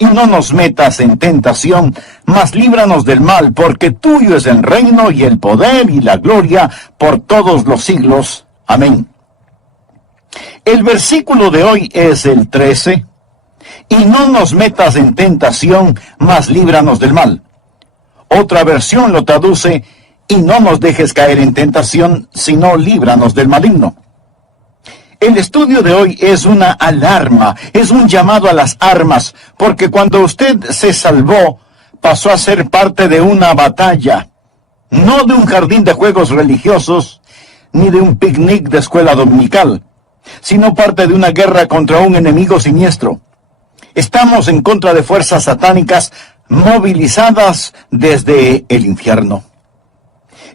y no nos metas en tentación, mas líbranos del mal, porque tuyo es el reino y el poder y la gloria por todos los siglos. Amén. El versículo de hoy es el 13. Y no nos metas en tentación, mas líbranos del mal. Otra versión lo traduce, y no nos dejes caer en tentación, sino líbranos del maligno. El estudio de hoy es una alarma, es un llamado a las armas, porque cuando usted se salvó, pasó a ser parte de una batalla, no de un jardín de juegos religiosos, ni de un picnic de escuela dominical, sino parte de una guerra contra un enemigo siniestro. Estamos en contra de fuerzas satánicas movilizadas desde el infierno.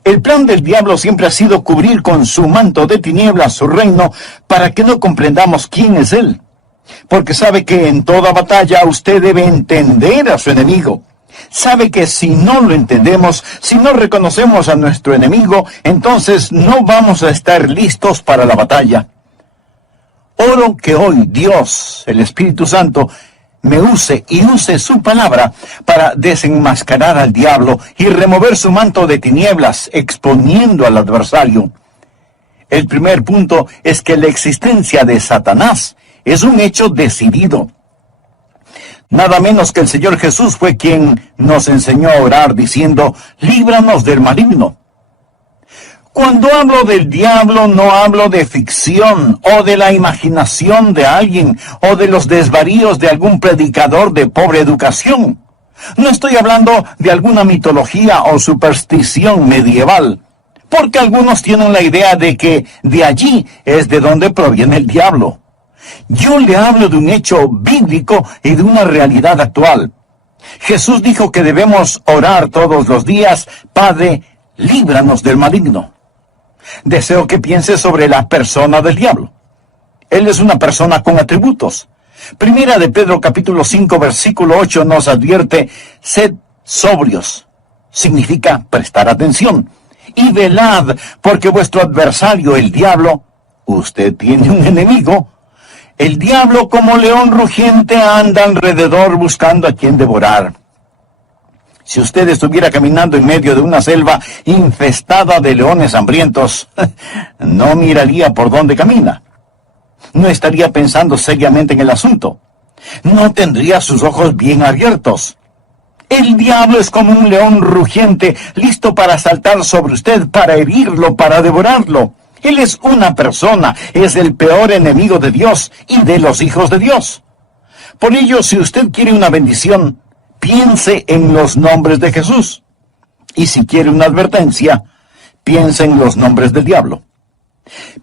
El plan del diablo siempre ha sido cubrir con su manto de tinieblas su reino para que no comprendamos quién es él. Porque sabe que en toda batalla usted debe entender a su enemigo. Sabe que si no lo entendemos, si no reconocemos a nuestro enemigo, entonces no vamos a estar listos para la batalla. Oro que hoy Dios, el Espíritu Santo, me use y use su palabra para desenmascarar al diablo y remover su manto de tinieblas, exponiendo al adversario. El primer punto es que la existencia de Satanás es un hecho decidido. Nada menos que el Señor Jesús fue quien nos enseñó a orar diciendo, líbranos del maligno. Cuando hablo del diablo, no hablo de ficción o de la imaginación de alguien o de los desvaríos de algún predicador de pobre educación. No estoy hablando de alguna mitología o superstición medieval, porque algunos tienen la idea de que de allí es de donde proviene el diablo. Yo le hablo de un hecho bíblico y de una realidad actual. Jesús dijo que debemos orar todos los días, Padre, líbranos del maligno. Deseo que piense sobre la persona del diablo. Él es una persona con atributos. Primera de Pedro capítulo 5 versículo 8 nos advierte, sed sobrios. Significa prestar atención. Y velad, porque vuestro adversario, el diablo, usted tiene un enemigo. El diablo como león rugiente anda alrededor buscando a quien devorar. Si usted estuviera caminando en medio de una selva infestada de leones hambrientos, no miraría por dónde camina. No estaría pensando seriamente en el asunto. No tendría sus ojos bien abiertos. El diablo es como un león rugiente, listo para saltar sobre usted, para herirlo, para devorarlo. Él es una persona, es el peor enemigo de Dios y de los hijos de Dios. Por ello, si usted quiere una bendición, piense en los nombres de Jesús. Y si quiere una advertencia, piense en los nombres del diablo.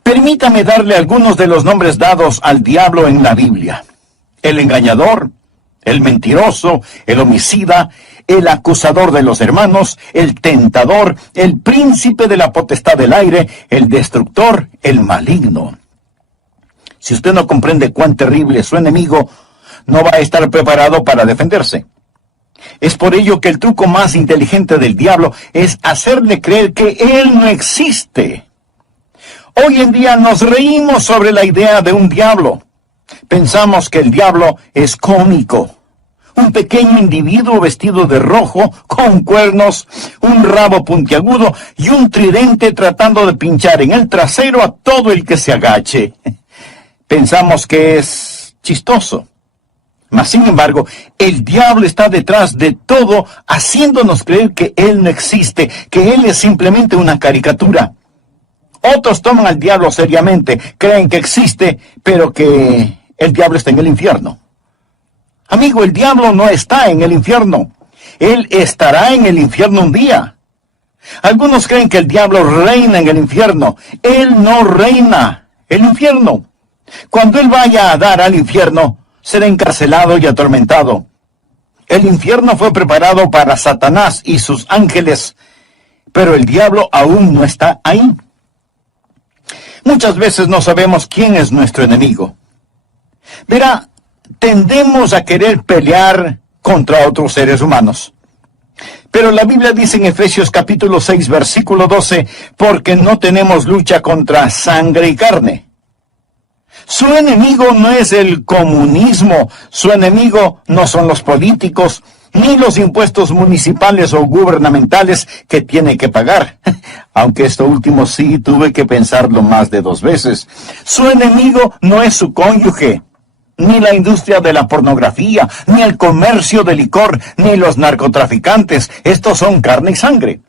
Permítame darle algunos de los nombres dados al diablo en la Biblia. El engañador, el mentiroso, el homicida, el acusador de los hermanos, el tentador, el príncipe de la potestad del aire, el destructor, el maligno. Si usted no comprende cuán terrible es su enemigo, no va a estar preparado para defenderse. Es por ello que el truco más inteligente del diablo es hacerle creer que él no existe. Hoy en día nos reímos sobre la idea de un diablo. Pensamos que el diablo es cómico. Un pequeño individuo vestido de rojo, con cuernos, un rabo puntiagudo y un tridente tratando de pinchar en el trasero a todo el que se agache. Pensamos que es chistoso. Mas, sin embargo, el diablo está detrás de todo, haciéndonos creer que él no existe, que él es simplemente una caricatura. Otros toman al diablo seriamente, creen que existe, pero que el diablo está en el infierno. Amigo, el diablo no está en el infierno. Él estará en el infierno un día. Algunos creen que el diablo reina en el infierno. Él no reina el infierno. Cuando él vaya a dar al infierno, será encarcelado y atormentado. El infierno fue preparado para Satanás y sus ángeles, pero el diablo aún no está ahí. Muchas veces no sabemos quién es nuestro enemigo. Verá, tendemos a querer pelear contra otros seres humanos. Pero la Biblia dice en Efesios capítulo 6, versículo 12, porque no tenemos lucha contra sangre y carne. Su enemigo no es el comunismo, su enemigo no son los políticos, ni los impuestos municipales o gubernamentales que tiene que pagar. Aunque esto último sí tuve que pensarlo más de 2 veces. Su enemigo no es su cónyuge, ni la industria de la pornografía, ni el comercio de licor, ni los narcotraficantes. Estos son carne y sangre.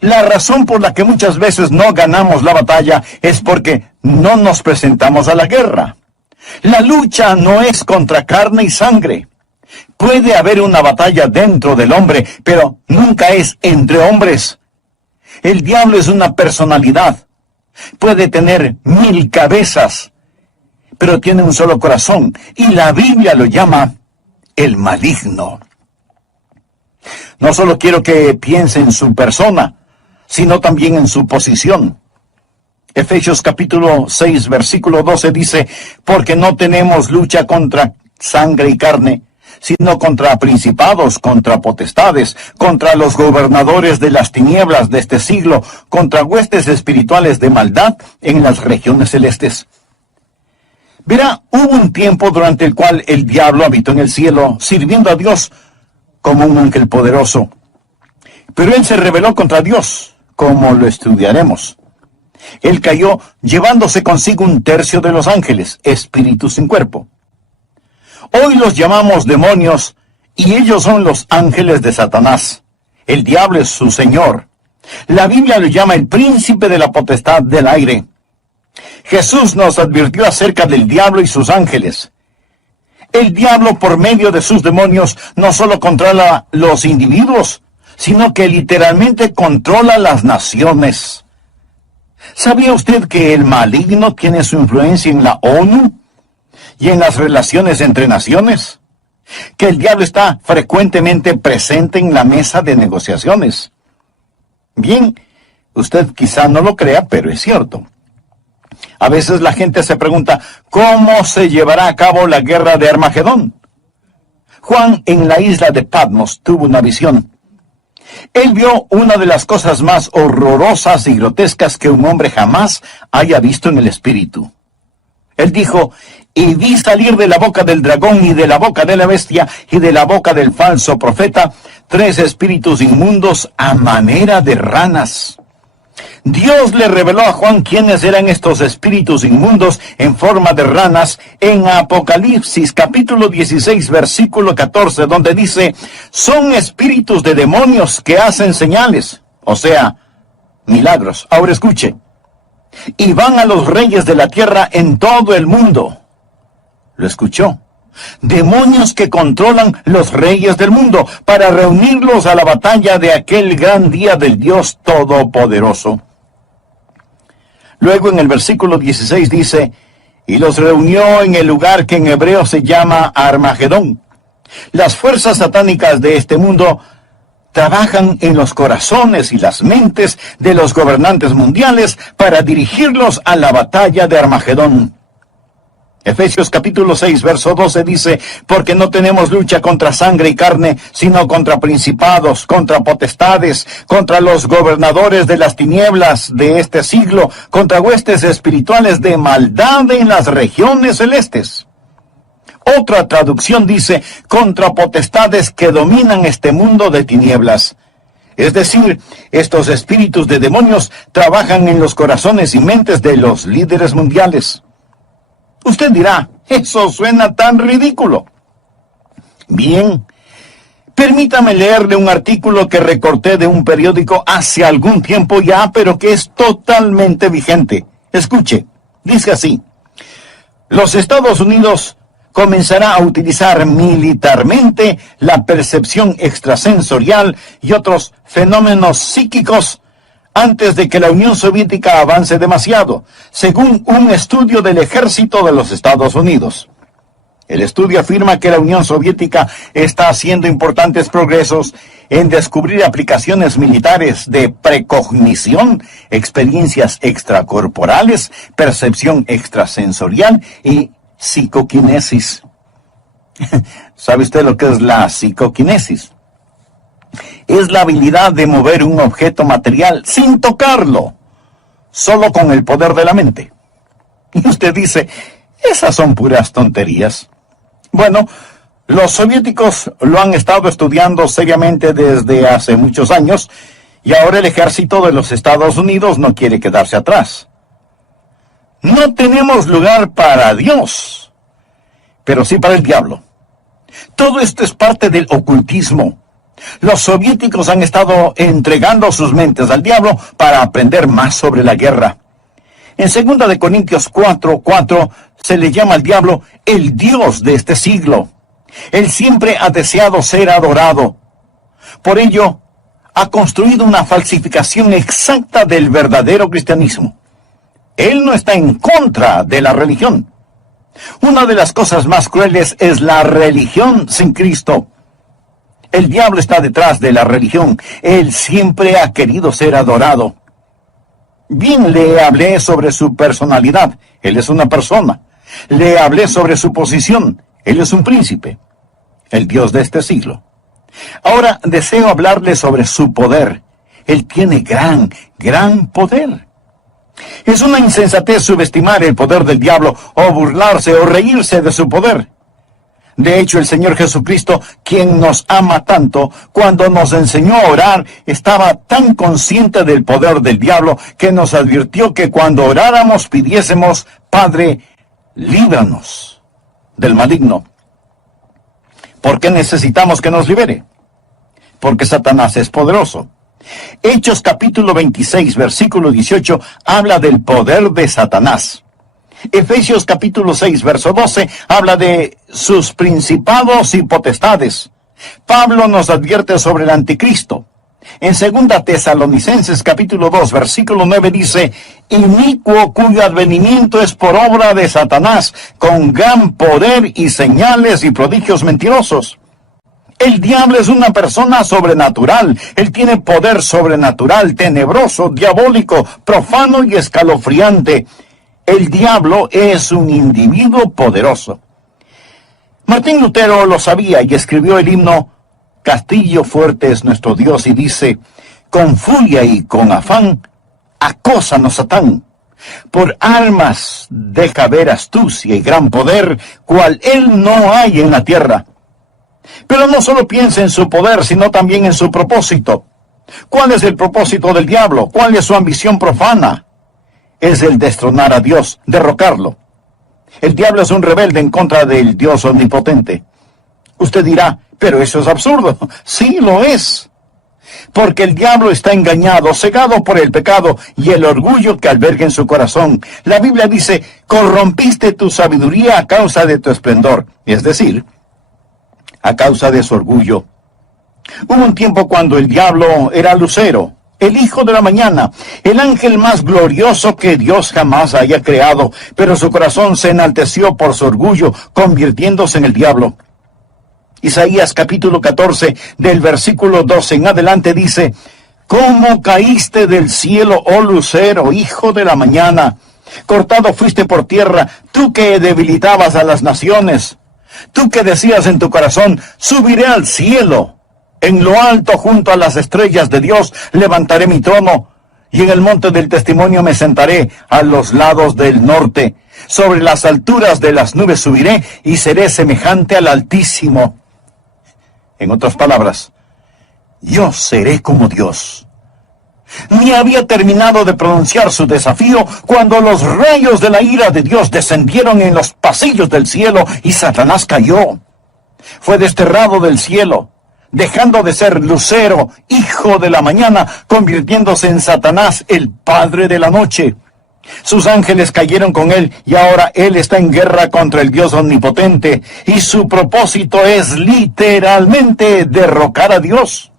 La razón por la que muchas veces no ganamos la batalla es porque no nos presentamos a la guerra. La lucha no es contra carne y sangre. Puede haber una batalla dentro del hombre, pero nunca es entre hombres. El diablo es una personalidad. Puede tener 1000 cabezas, pero tiene un solo corazón, y la Biblia lo llama el maligno. No solo quiero que piense en su persona, sino también en su posición. Efesios capítulo 6, versículo 12 dice, porque no tenemos lucha contra sangre y carne, sino contra principados, contra potestades, contra los gobernadores de las tinieblas de este siglo, contra huestes espirituales de maldad en las regiones celestes. Verá, hubo un tiempo durante el cual el diablo habitó en el cielo, sirviendo a Dios como un ángel poderoso. Pero él se rebeló contra Dios, como lo estudiaremos. Él cayó llevándose consigo 1/3 de los ángeles, espíritus sin cuerpo. Hoy los llamamos demonios, y ellos son los ángeles de Satanás. El diablo es su señor. La Biblia lo llama el príncipe de la potestad del aire. Jesús nos advirtió acerca del diablo y sus ángeles. El diablo, por medio de sus demonios, no solo controla los individuos, sino que literalmente controla las naciones. ¿Sabía usted que el maligno tiene su influencia en la ONU y en las relaciones entre naciones? Que el diablo está frecuentemente presente en la mesa de negociaciones. Bien, usted quizá no lo crea, pero es cierto. A veces la gente se pregunta, ¿cómo se llevará a cabo la guerra de Armagedón? Juan, en la isla de Patmos, tuvo una visión. Él vio una de las cosas más horrorosas y grotescas que un hombre jamás haya visto en el espíritu. Él dijo, y vi salir de la boca del dragón y de la boca de la bestia y de la boca del falso profeta 3 espíritus inmundos a manera de ranas. Dios le reveló a Juan quiénes eran estos espíritus inmundos en forma de ranas en Apocalipsis capítulo 16 versículo 14, donde dice, son espíritus de demonios que hacen señales, o sea, milagros. Ahora escuche, y van a los reyes de la tierra en todo el mundo. ¿Lo escuchó? Demonios que controlan los reyes del mundo para reunirlos a la batalla de aquel gran día del Dios Todopoderoso. Luego en el versículo 16 dice, y los reunió en el lugar que en hebreo se llama Armagedón. Las fuerzas satánicas de este mundo trabajan en los corazones y las mentes de los gobernantes mundiales para dirigirlos a la batalla de Armagedón. Efesios capítulo 6, verso 12 dice, porque no tenemos lucha contra sangre y carne, sino contra principados, contra potestades, contra los gobernadores de las tinieblas de este siglo, contra huestes espirituales de maldad en las regiones celestes. Otra traducción dice, contra potestades que dominan este mundo de tinieblas. Es decir, estos espíritus de demonios trabajan en los corazones y mentes de los líderes mundiales. Usted dirá, eso suena tan ridículo. Bien, permítame leerle un artículo que recorté de un periódico hace algún tiempo ya, pero que es totalmente vigente. Escuche, dice así, los Estados Unidos comenzará a utilizar militarmente la percepción extrasensorial y otros fenómenos psíquicos antes de que la Unión Soviética avance demasiado, según un estudio del ejército de los Estados Unidos. El estudio afirma que la Unión Soviética está haciendo importantes progresos en descubrir aplicaciones militares de precognición, experiencias extracorporales, percepción extrasensorial y psicoquinesis. ¿Sabe usted lo que es la psicoquinesis? Es la habilidad de mover un objeto material sin tocarlo, solo con el poder de la mente. Y usted dice, esas son puras tonterías. Bueno, los soviéticos lo han estado estudiando seriamente desde hace muchos años, y ahora el ejército de los Estados Unidos no quiere quedarse atrás. No tenemos lugar para Dios, pero sí para el diablo. Todo esto es parte del ocultismo. Los soviéticos han estado entregando sus mentes al diablo para aprender más sobre la guerra. En 2 de Corintios 4:4 se le llama al diablo el Dios de este siglo. Él siempre ha deseado ser adorado. Por ello, ha construido una falsificación exacta del verdadero cristianismo. Él no está en contra de la religión. Una de las cosas más crueles es la religión sin Cristo. El diablo está detrás de la religión. Él siempre ha querido ser adorado. Bien, le hablé sobre su personalidad. Él es una persona. Le hablé sobre su posición. Él es un príncipe, el Dios de este siglo. Ahora deseo hablarle sobre su poder. Él tiene gran poder. Es una insensatez subestimar el poder del diablo, o burlarse o reírse de su poder. De hecho, el Señor Jesucristo, quien nos ama tanto, cuando nos enseñó a orar, estaba tan consciente del poder del diablo que nos advirtió que cuando oráramos pidiésemos, Padre, líbranos del maligno. ¿Por qué necesitamos que nos libere? Porque Satanás es poderoso. Hechos capítulo 26, versículo 18, habla del poder de Satanás. Efesios capítulo 6, verso 12, habla de sus principados y potestades. Pablo nos advierte sobre el anticristo. En 2 Tesalonicenses capítulo 2, versículo 9 dice, inicuo cuyo advenimiento es por obra de Satanás, con gran poder y señales y prodigios mentirosos. El diablo es una persona sobrenatural. Él tiene poder sobrenatural, tenebroso, diabólico, profano y escalofriante. El diablo es un individuo poderoso. Martín Lutero lo sabía y escribió el himno Castillo fuerte es nuestro Dios, y dice, con furia y con afán, acósanos Satán. Por armas deja ver astucia y gran poder, cual él no hay en la tierra. Pero no solo piensa en su poder, sino también en su propósito. ¿Cuál es el propósito del diablo? ¿Cuál es su ambición profana? Es el destronar a Dios, derrocarlo. El diablo es un rebelde en contra del Dios omnipotente. Usted dirá, pero eso es absurdo. Sí, lo es. Porque el diablo está engañado, cegado por el pecado y el orgullo que alberga en su corazón. La Biblia dice, corrompiste tu sabiduría a causa de tu esplendor. Es decir, a causa de su orgullo. Hubo un tiempo cuando el diablo era Lucero, el hijo de la mañana, el ángel más glorioso que Dios jamás haya creado, pero su corazón se enalteció por su orgullo, convirtiéndose en el diablo. Isaías capítulo 14, del versículo 12 en adelante dice, ¿cómo caíste del cielo, oh Lucero, hijo de la mañana? Cortado fuiste por tierra, tú que debilitabas a las naciones. Tú que decías en tu corazón, subiré al cielo. En lo alto, junto a las estrellas de Dios, levantaré mi trono. Y en el monte del testimonio me sentaré a los lados del norte. Sobre las alturas de las nubes subiré y seré semejante al Altísimo. En otras palabras, yo seré como Dios. Ni había terminado de pronunciar su desafío cuando los rayos de la ira de Dios descendieron en los pasillos del cielo y Satanás cayó. Fue desterrado del cielo, dejando de ser Lucero, hijo de la mañana, convirtiéndose en Satanás, el padre de la noche. Sus ángeles cayeron con él y ahora él está en guerra contra el Dios omnipotente y su propósito es literalmente derrocar a Dios.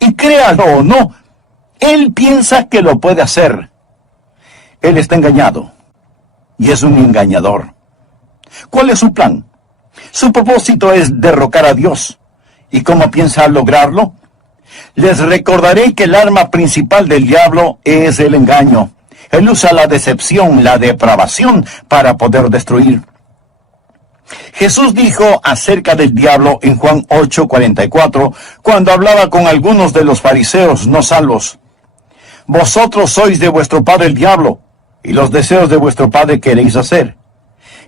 Y créalo o no, él piensa que lo puede hacer. Él está engañado y es un engañador. ¿Cuál es su plan? Su propósito es derrocar a Dios. ¿Y cómo piensa lograrlo? Les recordaré que el arma principal del diablo es el engaño. Él usa la decepción, la depravación para poder destruir. Jesús dijo acerca del diablo en Juan 8:44, cuando hablaba con algunos de los fariseos no salvos. Vosotros sois de vuestro padre el diablo, y los deseos de vuestro padre queréis hacer.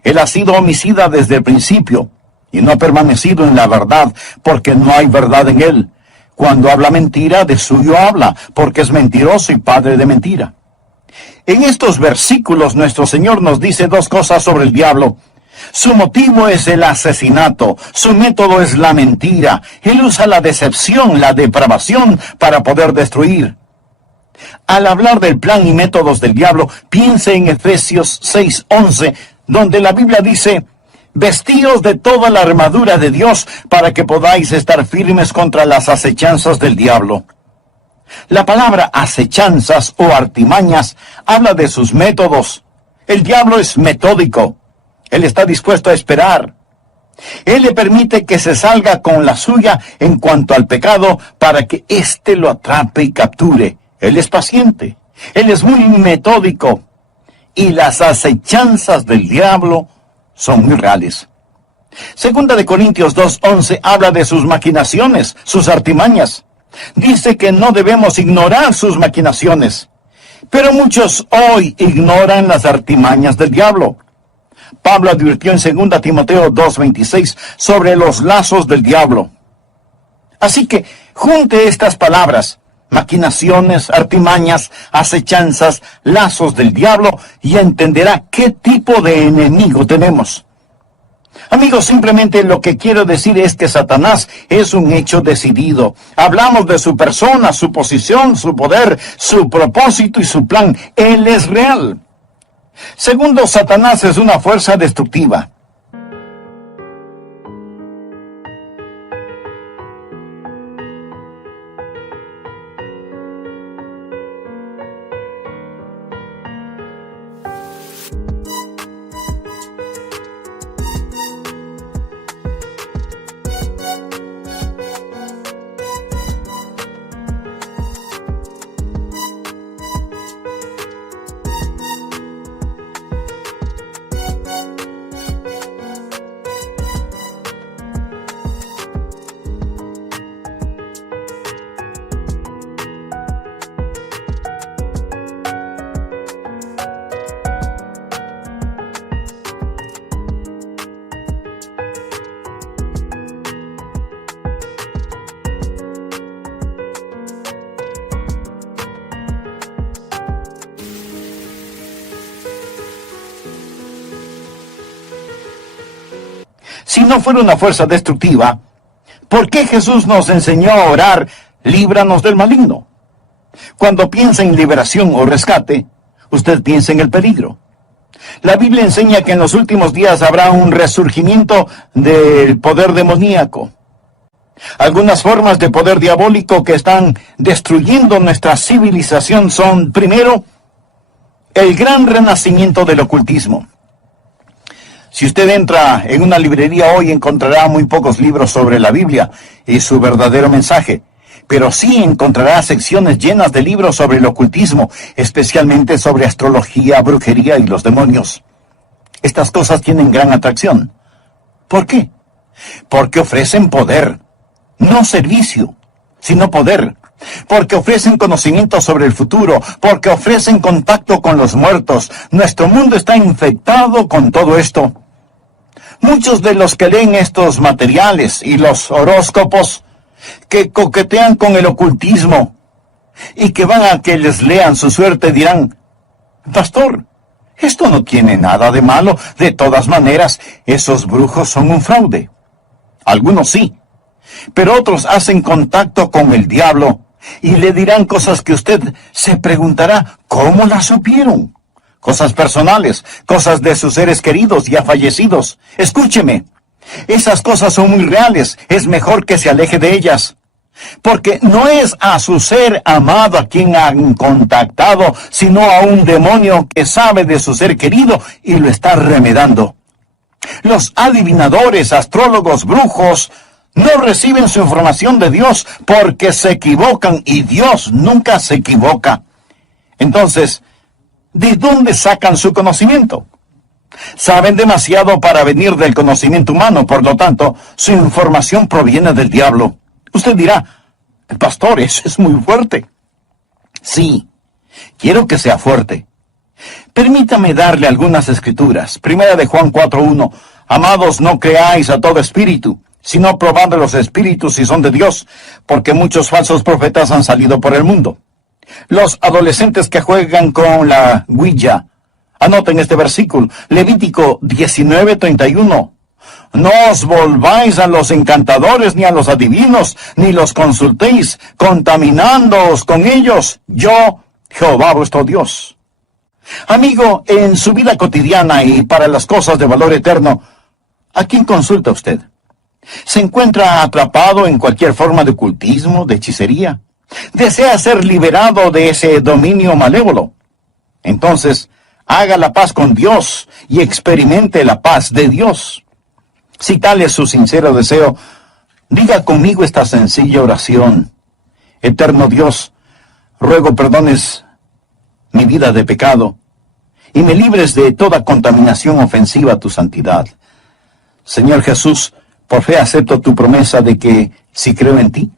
Él ha sido homicida desde el principio, y no ha permanecido en la verdad, porque no hay verdad en él. Cuando habla mentira, de suyo habla, porque es mentiroso y padre de mentira. En estos versículos nuestro Señor nos dice dos cosas sobre el diablo. Su motivo es el asesinato, su método es la mentira. Él usa la decepción, la depravación para poder destruir. Al hablar del plan y métodos del diablo, piense en Efesios 6:11, donde la Biblia dice: vestíos de toda la armadura de Dios para que podáis estar firmes contra las acechanzas del diablo. La palabra acechanzas o artimañas habla de sus métodos. El diablo es metódico. Él está dispuesto a esperar. Él le permite que se salga con la suya en cuanto al pecado para que éste lo atrape y capture. Él es paciente. Él es muy metódico. Y las acechanzas del diablo son muy reales. Segunda de Corintios 2:11 habla de sus maquinaciones, sus artimañas. Dice que no debemos ignorar sus maquinaciones. Pero muchos hoy ignoran las artimañas del diablo. Pablo advirtió en 2 Timoteo 2:26 sobre los lazos del diablo. Así que junte estas palabras: maquinaciones, artimañas, acechanzas, lazos del diablo, y entenderá qué tipo de enemigo tenemos. Amigos, simplemente lo que quiero decir es que Satanás es un hecho decidido. Hablamos de su persona, su posición, su poder, su propósito y su plan. Él es real. Segundo, Satanás es una fuerza destructiva. Si no fuera una fuerza destructiva, ¿por qué Jesús nos enseñó a orar: líbranos del maligno? Cuando piensa en liberación o rescate, usted piensa en el peligro. La Biblia enseña que en los últimos días habrá un resurgimiento del poder demoníaco. Algunas formas de poder diabólico que están destruyendo nuestra civilización son, primero, el gran renacimiento del ocultismo. Si usted entra en una librería hoy, encontrará muy pocos libros sobre la Biblia y su verdadero mensaje, pero sí encontrará secciones llenas de libros sobre el ocultismo, especialmente sobre astrología, brujería y los demonios. Estas cosas tienen gran atracción. ¿Por qué? Porque ofrecen poder, no servicio, sino poder. Porque ofrecen conocimiento sobre el futuro, porque ofrecen contacto con los muertos. Nuestro mundo está infectado con todo esto. Muchos de los que leen estos materiales y los horóscopos, que coquetean con el ocultismo y que van a que les lean su suerte, dirán: pastor, esto no tiene nada de malo. De todas maneras, esos brujos son un fraude. Algunos sí, pero otros hacen contacto con el diablo y le dirán cosas que usted se preguntará: ¿cómo las supieron? Cosas personales, cosas de sus seres queridos ya fallecidos. Escúcheme, esas cosas son muy reales. Es mejor que se aleje de ellas, porque no es a su ser amado a quien han contactado, sino a un demonio que sabe de su ser querido y lo está remedando. Los adivinadores, astrólogos, brujos no reciben su información de Dios porque se equivocan, y Dios nunca se equivoca. Entonces, ¿de dónde sacan su conocimiento? Saben demasiado para venir del conocimiento humano, por lo tanto, su información proviene del diablo. Usted dirá: pastor, eso es muy fuerte. Sí, quiero que sea fuerte, Permítame darle algunas escrituras. Primera de Juan 4:1. Amados, no creáis a todo espíritu, sino probad los espíritus si son de Dios, porque muchos falsos profetas han salido por el mundo. Los adolescentes que juegan con la Ouija, anoten este versículo, Levítico 19:31. No os volváis a los encantadores ni a los adivinos, ni los consultéis, contaminándoos con ellos. Yo, Jehová vuestro Dios. Amigo, en su vida cotidiana y para las cosas de valor eterno, ¿a quién consulta usted? ¿Se encuentra atrapado en cualquier forma de ocultismo, de hechicería? ¿Desea ser liberado de ese dominio malévolo? Entonces, haga la paz con Dios y experimente la paz de Dios. Si tal es su sincero deseo, diga conmigo esta sencilla oración. Eterno Dios, ruego perdones mi vida de pecado y me libres de toda contaminación ofensiva a tu santidad. Señor Jesús, por fe acepto tu promesa de que, si creo en ti,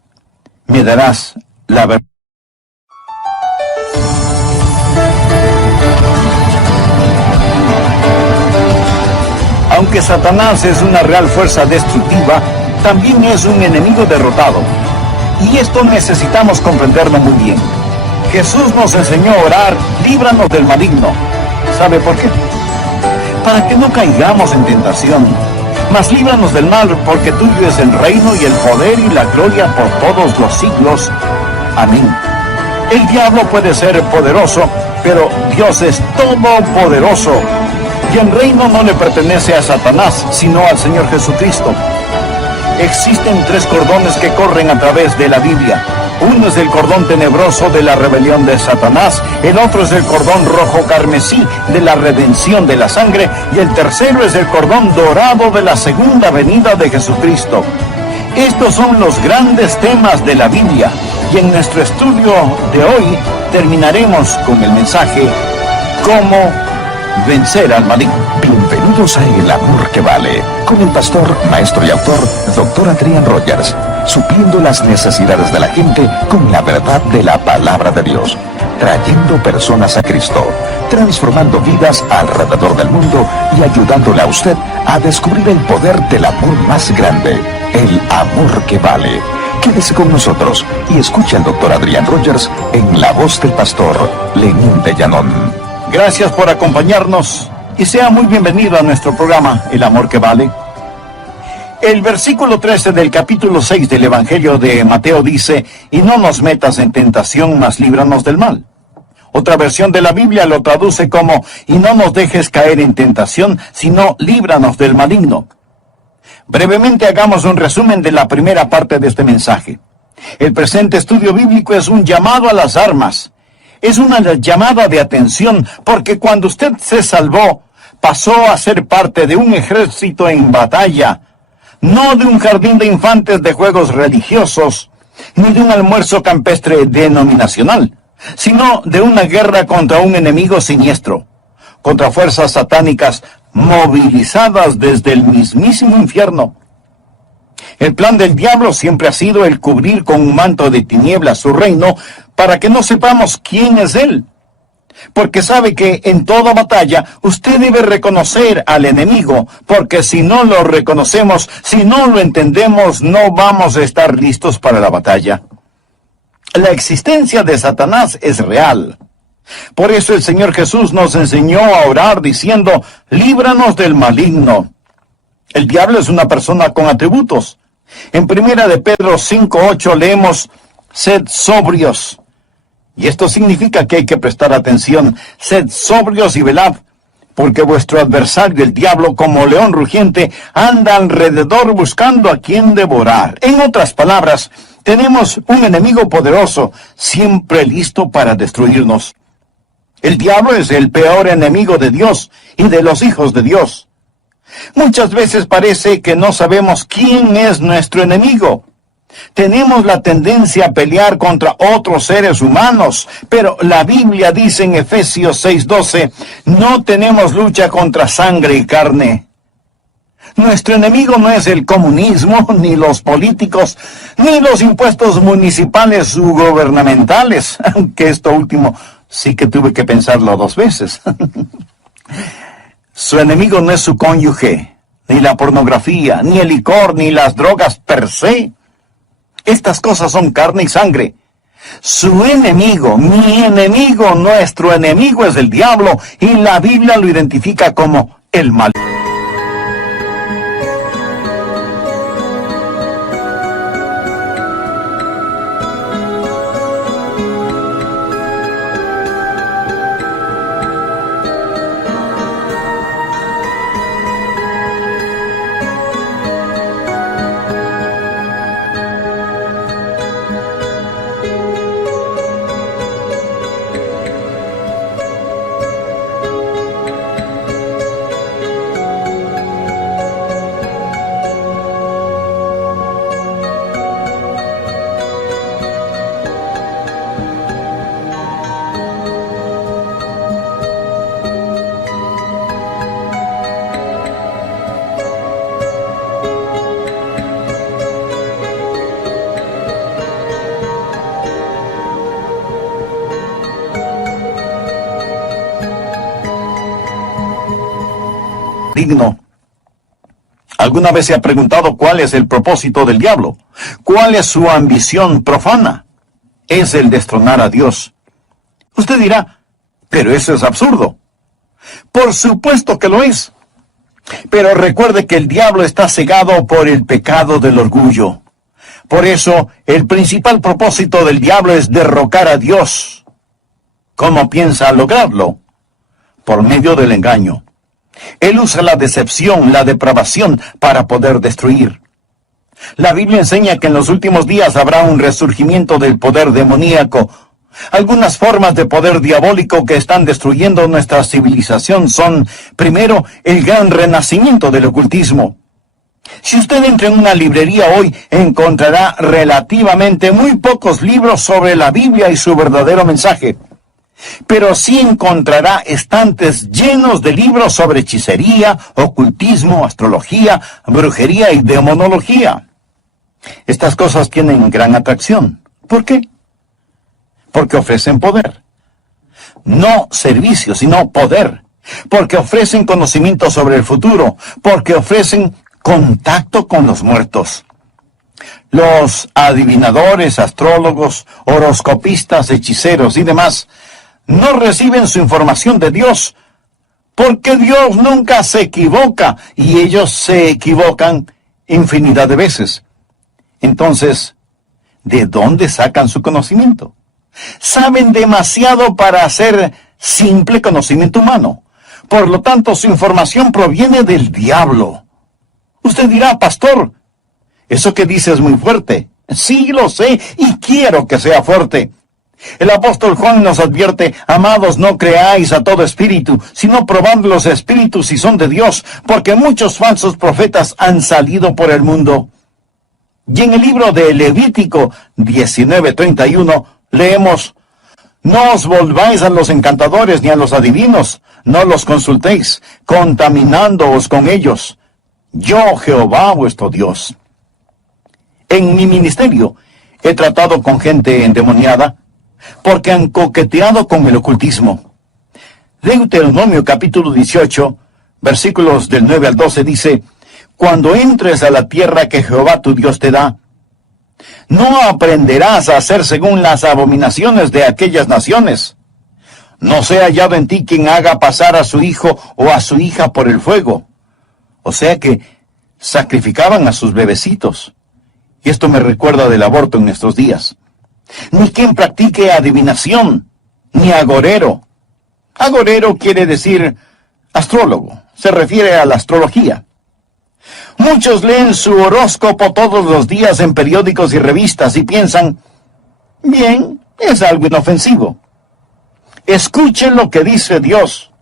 me darás la verdad. Aunque Satanás es una real fuerza destructiva, también es un enemigo derrotado. Y esto necesitamos comprenderlo muy bien. Jesús nos enseñó a orar, líbranos del maligno. ¿Sabe por qué? Para que no caigamos en tentación. Mas líbranos del mal, porque tuyo es el reino y el poder y la gloria por todos los siglos. Amén. El diablo puede ser poderoso, pero Dios es todopoderoso. Y el reino no le pertenece a Satanás, sino al Señor Jesucristo. Existen 3 cordones que corren a través de la Biblia. Uno es el cordón tenebroso de la rebelión de Satanás, el otro es el cordón rojo carmesí de la redención de la sangre, y el tercero es el cordón dorado de la segunda venida de Jesucristo. Estos son los grandes temas de la Biblia, y en nuestro estudio de hoy terminaremos con el mensaje ¿Cómo vencer al maligno? Bienvenidos a El Amor que Vale, con el pastor, maestro y autor, Dr. Adrian Rogers, supliendo las necesidades de la gente con la verdad de la palabra de Dios, trayendo personas a Cristo, transformando vidas alrededor del mundo y ayudándole a usted a descubrir el poder del amor más grande, el amor que vale. Quédese con nosotros y escuche al Dr. Adrian Rogers en la voz del pastor Lenín de Llanón. Gracias por acompañarnos y sea muy bienvenido a nuestro programa El Amor que Vale. El versículo 13 del capítulo 6 del Evangelio de Mateo dice: y no nos metas en tentación, mas líbranos del mal. Otra versión de la Biblia lo traduce como: y no nos dejes caer en tentación, sino líbranos del maligno. Brevemente hagamos un resumen de la primera parte de este mensaje. El presente estudio bíblico es un llamado a las armas. Es una llamada de atención, porque cuando usted se salvó, pasó a ser parte de un ejército en batalla, no de un jardín de infantes de juegos religiosos, ni de un almuerzo campestre denominacional, sino de una guerra contra un enemigo siniestro, contra fuerzas satánicas movilizadas desde el mismísimo infierno. El plan del diablo siempre ha sido el cubrir con un manto de tinieblas su reino para que no sepamos quién es él. Porque sabe que en toda batalla usted debe reconocer al enemigo, porque si no lo reconocemos, si no lo entendemos, no vamos a estar listos para la batalla. La existencia de Satanás es real. Por eso el Señor Jesús nos enseñó a orar diciendo: líbranos del maligno. El diablo es una persona con atributos. En 1 de Pedro 5:8 leemos: sed sobrios. Y esto significa que hay que prestar atención. Sed sobrios y velad, porque vuestro adversario, el diablo, como león rugiente, anda alrededor buscando a quien devorar. En otras palabras, tenemos un enemigo poderoso, siempre listo para destruirnos. El diablo es el peor enemigo de Dios y de los hijos de Dios. Muchas veces parece que no sabemos quién es nuestro enemigo. Tenemos la tendencia a pelear contra otros seres humanos, pero la Biblia dice en Efesios 6:12, no tenemos lucha contra sangre y carne. Nuestro enemigo no es el comunismo, ni los políticos, ni los impuestos municipales u gubernamentales, aunque esto último Sí que tuve que pensarlo 2 veces. Su enemigo no es su cónyuge, ni la pornografía, ni el licor, ni las drogas per se. Estas cosas son carne y sangre. Su enemigo, mi enemigo, nuestro enemigo es el diablo, y la Biblia lo identifica como el mal. Digno. ¿Alguna vez se ha preguntado cuál es el propósito del diablo? ¿Cuál es su ambición profana? Es el destronar a Dios. Usted dirá, pero eso es absurdo. Por supuesto que lo es. Pero recuerde que el diablo está cegado por el pecado del orgullo. Por eso, el principal propósito del diablo es derrocar a Dios. ¿Cómo piensa lograrlo? Por medio del engaño. Él usa la decepción, la depravación, para poder destruir. La Biblia enseña que en los últimos días habrá un resurgimiento del poder demoníaco. Algunas formas de poder diabólico que están destruyendo nuestra civilización son, primero, el gran renacimiento del ocultismo. Si usted entra en una librería hoy, encontrará relativamente muy pocos libros sobre la Biblia y su verdadero mensaje. Pero sí encontrará estantes llenos de libros sobre hechicería, ocultismo, astrología, brujería y demonología. Estas cosas tienen gran atracción. ¿Por qué? Porque ofrecen poder. No servicio, sino poder. Porque ofrecen conocimiento sobre el futuro. Porque ofrecen contacto con los muertos. Los adivinadores, astrólogos, horoscopistas, hechiceros y demás no reciben su información de Dios, porque Dios nunca se equivoca, y ellos se equivocan infinidad de veces. Entonces, ¿de dónde sacan su conocimiento? Saben demasiado para hacer simple conocimiento humano. Por lo tanto, su información proviene del diablo. Usted dirá, pastor, eso que dice es muy fuerte. Sí, lo sé, y quiero que sea fuerte. El apóstol Juan nos advierte, amados, no creáis a todo espíritu, sino probad los espíritus si son de Dios, porque muchos falsos profetas han salido por el mundo. Y en el libro de Levítico 19:31 leemos, no os volváis a los encantadores ni a los adivinos, no los consultéis, contaminándoos con ellos. Yo, Jehová, vuestro Dios. En mi ministerio he tratado con gente endemoniada, porque han coqueteado con el ocultismo. Deuteronomio capítulo 18, versículos del 9 al 12 dice, cuando entres a la tierra que Jehová tu Dios te da, no aprenderás a hacer según las abominaciones de aquellas naciones. No sea hallado en ti quien haga pasar a su hijo o a su hija por el fuego. O sea que sacrificaban a sus bebecitos. Y esto me recuerda del aborto en nuestros días. Ni quien practique adivinación, ni agorero. Agorero quiere decir astrólogo, se refiere a la astrología. Muchos leen su horóscopo todos los días en periódicos y revistas y piensan, bien, es algo inofensivo. Escuchen lo que dice Dios.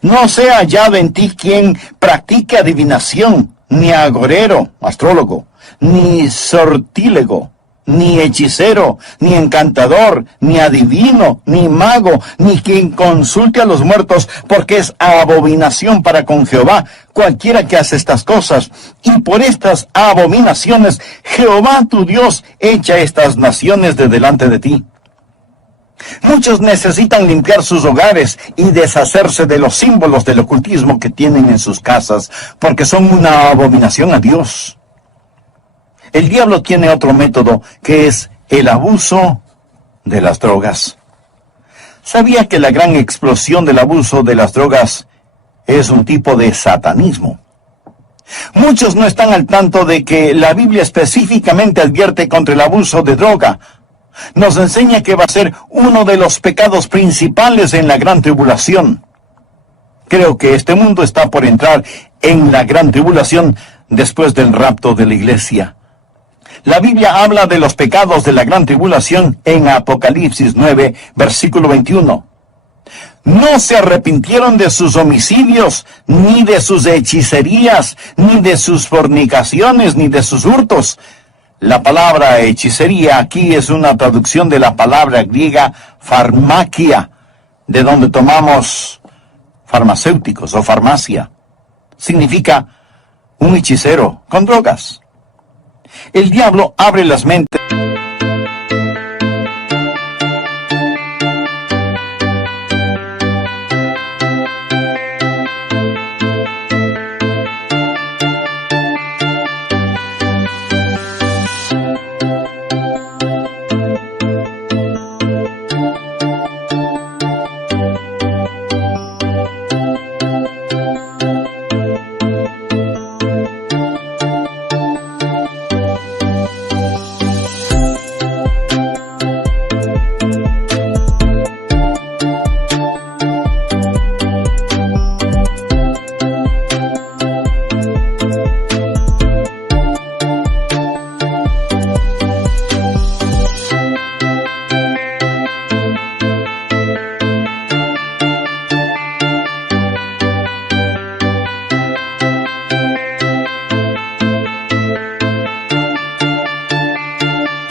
No sea hallado en ti quien practique adivinación, ni agorero, astrólogo, ni sortílego, ni hechicero, ni encantador, ni adivino, ni mago, ni quien consulte a los muertos, porque es abominación para con Jehová cualquiera que hace estas cosas. Y por estas abominaciones, Jehová tu Dios echa estas naciones de delante de ti. Muchos necesitan limpiar sus hogares y deshacerse de los símbolos del ocultismo que tienen en sus casas, porque son una abominación a Dios. El diablo tiene otro método, que es el abuso de las drogas. ¿Sabía que la gran explosión del abuso de las drogas es un tipo de satanismo? Muchos no están al tanto de que la Biblia específicamente advierte contra el abuso de droga. Nos enseña que va a ser uno de los pecados principales en la gran tribulación. Creo que este mundo está por entrar en la gran tribulación después del rapto de la iglesia. La Biblia habla de los pecados de la gran tribulación en Apocalipsis 9, versículo 21. No se arrepintieron de sus homicidios, ni de sus hechicerías, ni de sus fornicaciones, ni de sus hurtos. La palabra hechicería aquí es una traducción de la palabra griega farmakia, de donde tomamos farmacéuticos o farmacia. Significa un hechicero con drogas. El diablo abre las mentes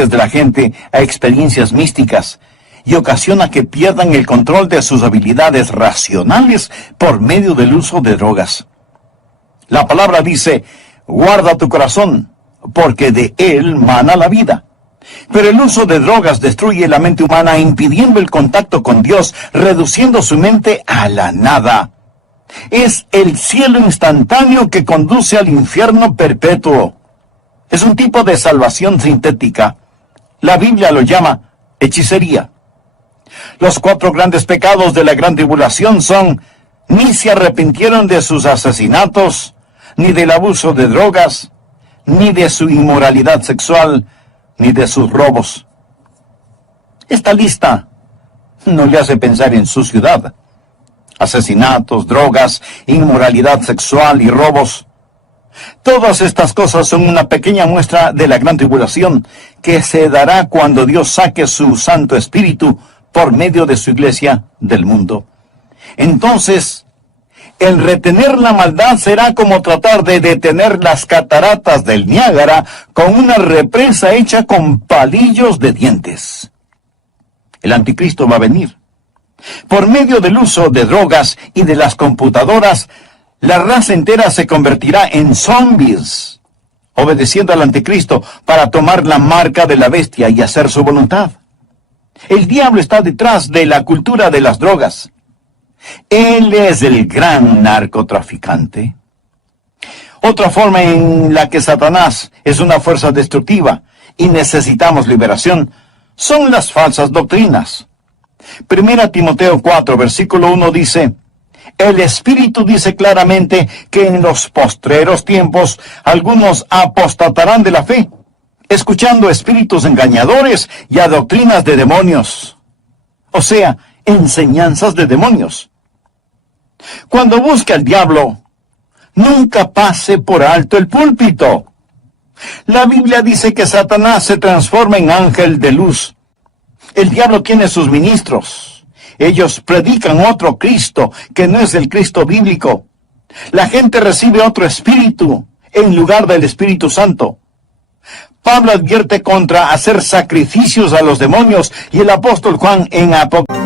de la gente a experiencias místicas y ocasiona que pierdan el control de sus habilidades racionales por medio del uso de drogas. La palabra dice, guarda tu corazón, porque de él mana la vida. Pero el uso de drogas destruye la mente humana, impidiendo el contacto con Dios, reduciendo su mente a la nada. Es el cielo instantáneo que conduce al infierno perpetuo. Es un tipo de salvación sintética. La Biblia lo llama hechicería. Los 4 grandes pecados de la gran tribulación son: ni se arrepintieron de sus asesinatos, ni del abuso de drogas, ni de su inmoralidad sexual, ni de sus robos. Esta lista no le hace pensar en su ciudad. Asesinatos, drogas, inmoralidad sexual y robos. Todas estas cosas son una pequeña muestra de la gran tribulación que se dará cuando Dios saque su Santo Espíritu por medio de su iglesia del mundo. Entonces, el retener la maldad será como tratar de detener las cataratas del Niágara con una represa hecha con palillos de dientes. El anticristo va a venir. Por medio del uso de drogas y de las computadoras, la raza entera se convertirá en zombies, obedeciendo al anticristo para tomar la marca de la bestia y hacer su voluntad. El diablo está detrás de la cultura de las drogas. Él es el gran narcotraficante. Otra forma en la que Satanás es una fuerza destructiva y necesitamos liberación son las falsas doctrinas. 1 Timoteo 4, versículo 1 dice: el Espíritu dice claramente que en los postreros tiempos algunos apostatarán de la fe, escuchando espíritus engañadores y a doctrinas de demonios. O sea, enseñanzas de demonios. Cuando busque al diablo, nunca pase por alto el púlpito. La Biblia dice que Satanás se transforma en ángel de luz. El diablo tiene sus ministros. Ellos predican otro Cristo que no es el Cristo bíblico. La gente recibe otro espíritu en lugar del Espíritu Santo. Pablo advierte contra hacer sacrificios a los demonios y el apóstol Juan en Apocalipsis.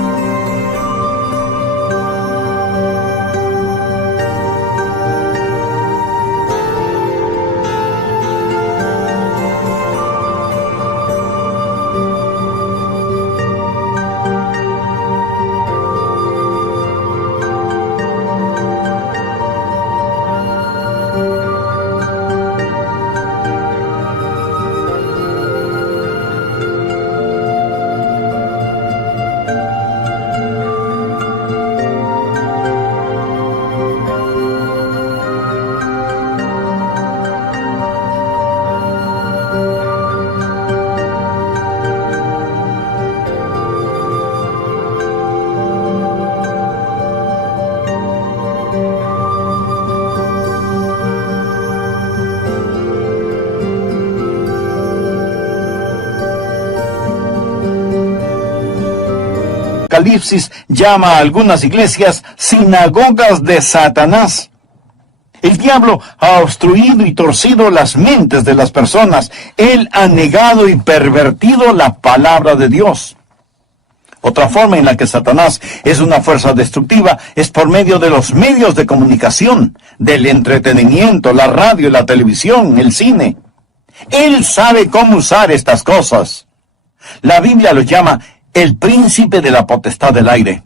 Apocalipsis llama a algunas iglesias sinagogas de Satanás. El diablo ha obstruido y torcido las mentes de las personas. Él ha negado y pervertido la palabra de Dios. Otra forma en la que Satanás es una fuerza destructiva es por medio de los medios de comunicación, del entretenimiento, la radio, la televisión, el cine. Él sabe cómo usar estas cosas. La Biblia lo llama el príncipe de la potestad del aire.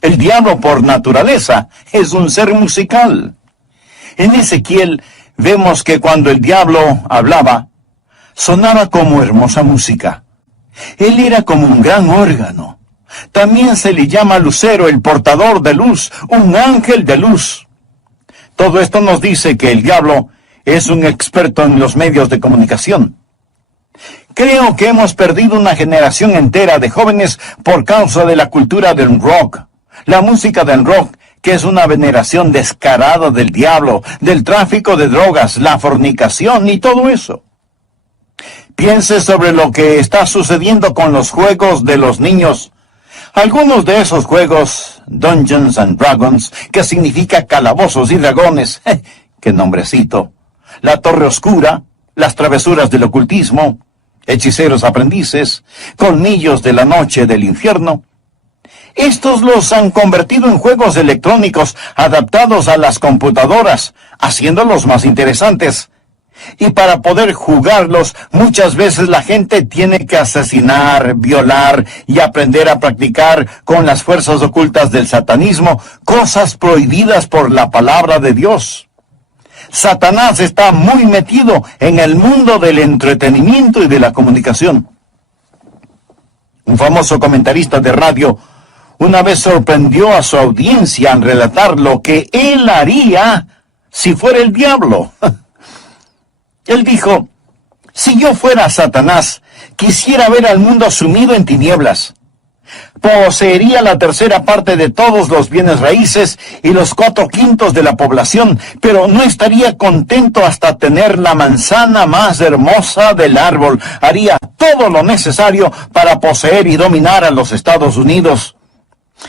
El diablo por naturaleza es un ser musical. En Ezequiel vemos que cuando el diablo hablaba, sonaba como hermosa música. Él era como un gran órgano. También se le llama lucero, el portador de luz, un ángel de luz. Todo esto nos dice que el diablo es un experto en los medios de comunicación. Creo que hemos perdido una generación entera de jóvenes por causa de la cultura del rock. La música del rock, que es una veneración descarada del diablo, del tráfico de drogas, la fornicación y todo eso. Piense sobre lo que está sucediendo con los juegos de los niños. Algunos de esos juegos, Dungeons and Dragons, que significa calabozos y dragones, ¡qué nombrecito! La Torre Oscura, las travesuras del ocultismo, hechiceros aprendices, colmillos de la noche del infierno. Estos los han convertido en juegos electrónicos adaptados a las computadoras, haciéndolos más interesantes. Y para poder jugarlos, muchas veces la gente tiene que asesinar, violar y aprender a practicar con las fuerzas ocultas del satanismo, cosas prohibidas por la palabra de Dios. Satanás está muy metido en el mundo del entretenimiento y de la comunicación. Un famoso comentarista de radio una vez sorprendió a su audiencia al relatar lo que él haría si fuera el diablo. Él dijo: si yo fuera Satanás, quisiera ver al mundo sumido en tinieblas. Poseería la tercera parte de todos los bienes raíces y los 4/5 de la población, pero no estaría contento hasta tener la manzana más hermosa del árbol. Haría todo lo necesario para poseer y dominar a los Estados Unidos.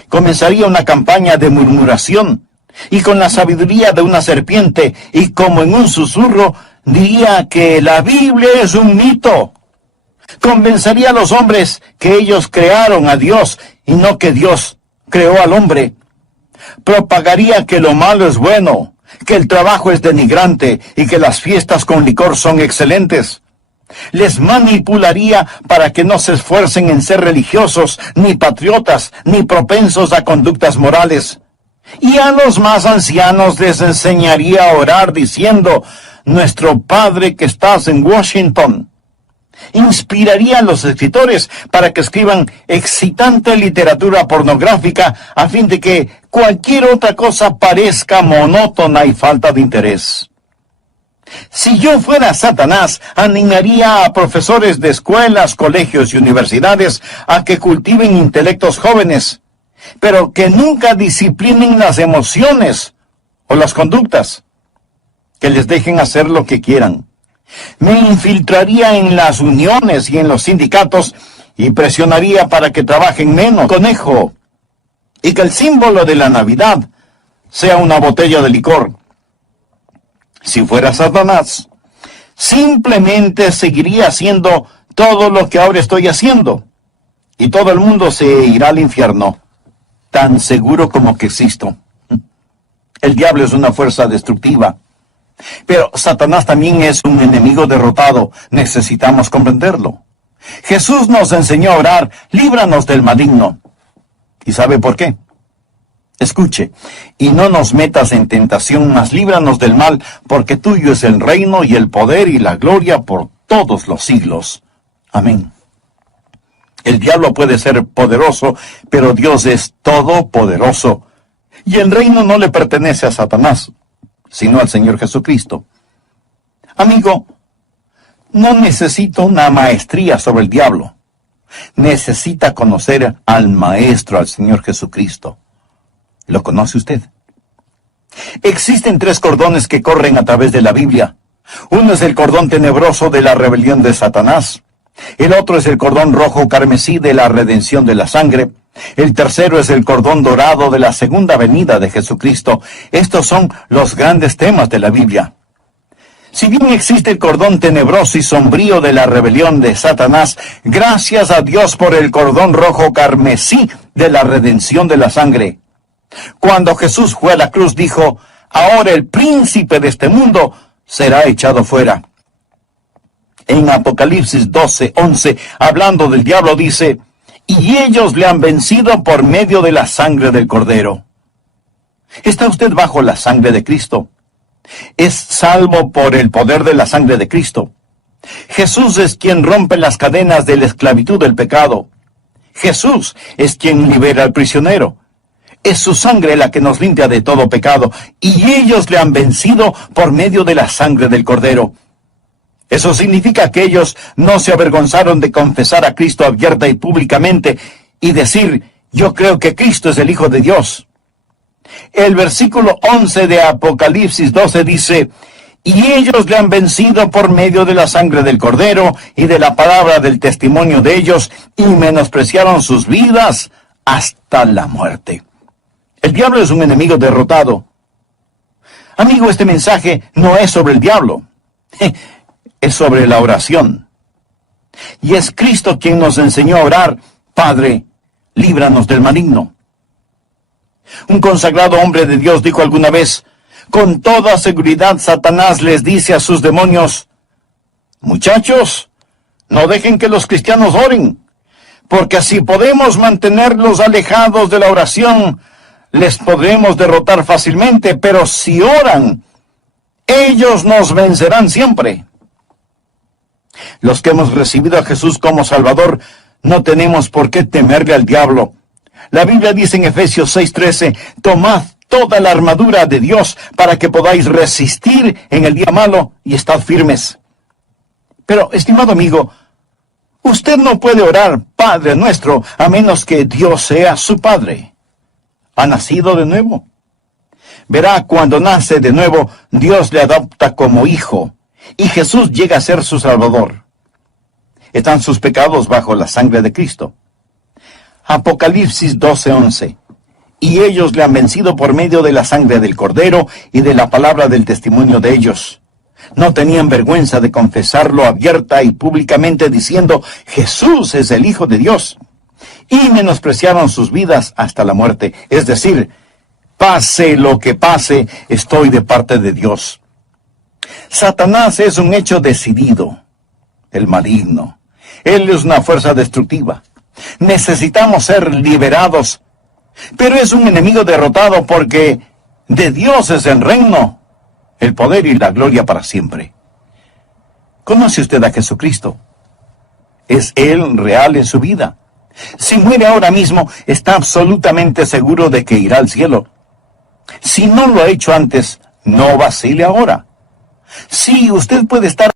Comenzaría una campaña de murmuración, y con la sabiduría de una serpiente, y como en un susurro, diría que la Biblia es un mito. Convencería a los hombres que ellos crearon a Dios y no que Dios creó al hombre. Propagaría que lo malo es bueno, que el trabajo es denigrante y que las fiestas con licor son excelentes. Les manipularía para que no se esfuercen en ser religiosos, ni patriotas, ni propensos a conductas morales. Y a los más ancianos les enseñaría a orar diciendo: Nuestro Padre que estás en Washington. Inspiraría a los escritores para que escriban excitante literatura pornográfica a fin de que cualquier otra cosa parezca monótona y falta de interés. Si yo fuera Satanás, animaría a profesores de escuelas, colegios y universidades a que cultiven intelectos jóvenes, pero que nunca disciplinen las emociones o las conductas, que les dejen hacer lo que quieran. Me infiltraría en las uniones y en los sindicatos y presionaría para que trabajen menos, conejo, y que el símbolo de la Navidad sea una botella de licor. Si fuera Satanás, simplemente seguiría haciendo todo lo que ahora estoy haciendo, y todo el mundo se irá al infierno, tan seguro como que existo. El diablo es una fuerza destructiva, pero Satanás también es un enemigo derrotado. Necesitamos comprenderlo. Jesús nos enseñó a orar: líbranos del maligno. ¿Y sabe por qué? Escuche: y no nos metas en tentación, mas líbranos del mal, porque tuyo es el reino y el poder y la gloria por todos los siglos. Amén. El diablo puede ser poderoso, pero Dios es todopoderoso. Y el reino no le pertenece a Satanás, sino al Señor Jesucristo. Amigo, no necesita una maestría sobre el diablo. Necesita conocer al Maestro, al Señor Jesucristo. ¿Lo conoce usted? Existen 3 cordones que corren a través de la Biblia. Uno es el cordón tenebroso de la rebelión de Satanás. El otro es el cordón rojo carmesí de la redención de la sangre. El tercero es el cordón dorado de la segunda venida de Jesucristo. Estos son los grandes temas de la Biblia. Si bien existe el cordón tenebroso y sombrío de la rebelión de Satanás, gracias a Dios por el cordón rojo carmesí de la redención de la sangre. Cuando Jesús fue a la cruz dijo, ahora el príncipe de este mundo será echado fuera. En Apocalipsis 12:11, hablando del diablo, dice, y ellos le han vencido por medio de la sangre del Cordero. ¿Está usted bajo la sangre de Cristo? Es salvo por el poder de la sangre de Cristo. Jesús es quien rompe las cadenas de la esclavitud del pecado. Jesús es quien libera al prisionero. Es su sangre la que nos limpia de todo pecado, y ellos le han vencido por medio de la sangre del Cordero. Eso significa que ellos no se avergonzaron de confesar a Cristo abierta y públicamente y decir, yo creo que Cristo es el Hijo de Dios. El versículo 11 de Apocalipsis 12 dice, y ellos le han vencido por medio de la sangre del Cordero y de la palabra del testimonio de ellos, y menospreciaron sus vidas hasta la muerte. El diablo es un enemigo derrotado. Amigo, este mensaje no es sobre el diablo. Es sobre la oración. Y es Cristo quien nos enseñó a orar, Padre, líbranos del maligno. Un consagrado hombre de Dios dijo alguna vez, con toda seguridad Satanás les dice a sus demonios, muchachos, no dejen que los cristianos oren, porque si podemos mantenerlos alejados de la oración, les podremos derrotar fácilmente, pero si oran, ellos nos vencerán siempre. Los que hemos recibido a Jesús como Salvador, no tenemos por qué temerle al diablo. La Biblia dice en Efesios 6:13, tomad toda la armadura de Dios para que podáis resistir en el día malo y estad firmes. Pero, estimado amigo, usted no puede orar Padre nuestro a menos que Dios sea su Padre. ¿Ha nacido de nuevo? Verá, cuando nace de nuevo, Dios le adopta como hijo, y Jesús llega a ser su Salvador. Están sus pecados bajo la sangre de Cristo. Apocalipsis 12:11. Y ellos le han vencido por medio de la sangre del Cordero y de la palabra del testimonio de ellos. No tenían vergüenza de confesarlo abierta y públicamente diciendo, Jesús es el Hijo de Dios. Y menospreciaron sus vidas hasta la muerte. Es decir, pase lo que pase, estoy de parte de Dios. Satanás es un hecho decidido, el maligno. Él es una fuerza destructiva. Necesitamos ser liberados, pero es un enemigo derrotado porque de Dios es el reino, el poder y la gloria para siempre. ¿Conoce usted a Jesucristo? ¿Es Él real en su vida? Si muere ahora mismo, está absolutamente seguro de que irá al cielo. Si no lo ha hecho antes, no vacile ahora. Sí, usted puede estar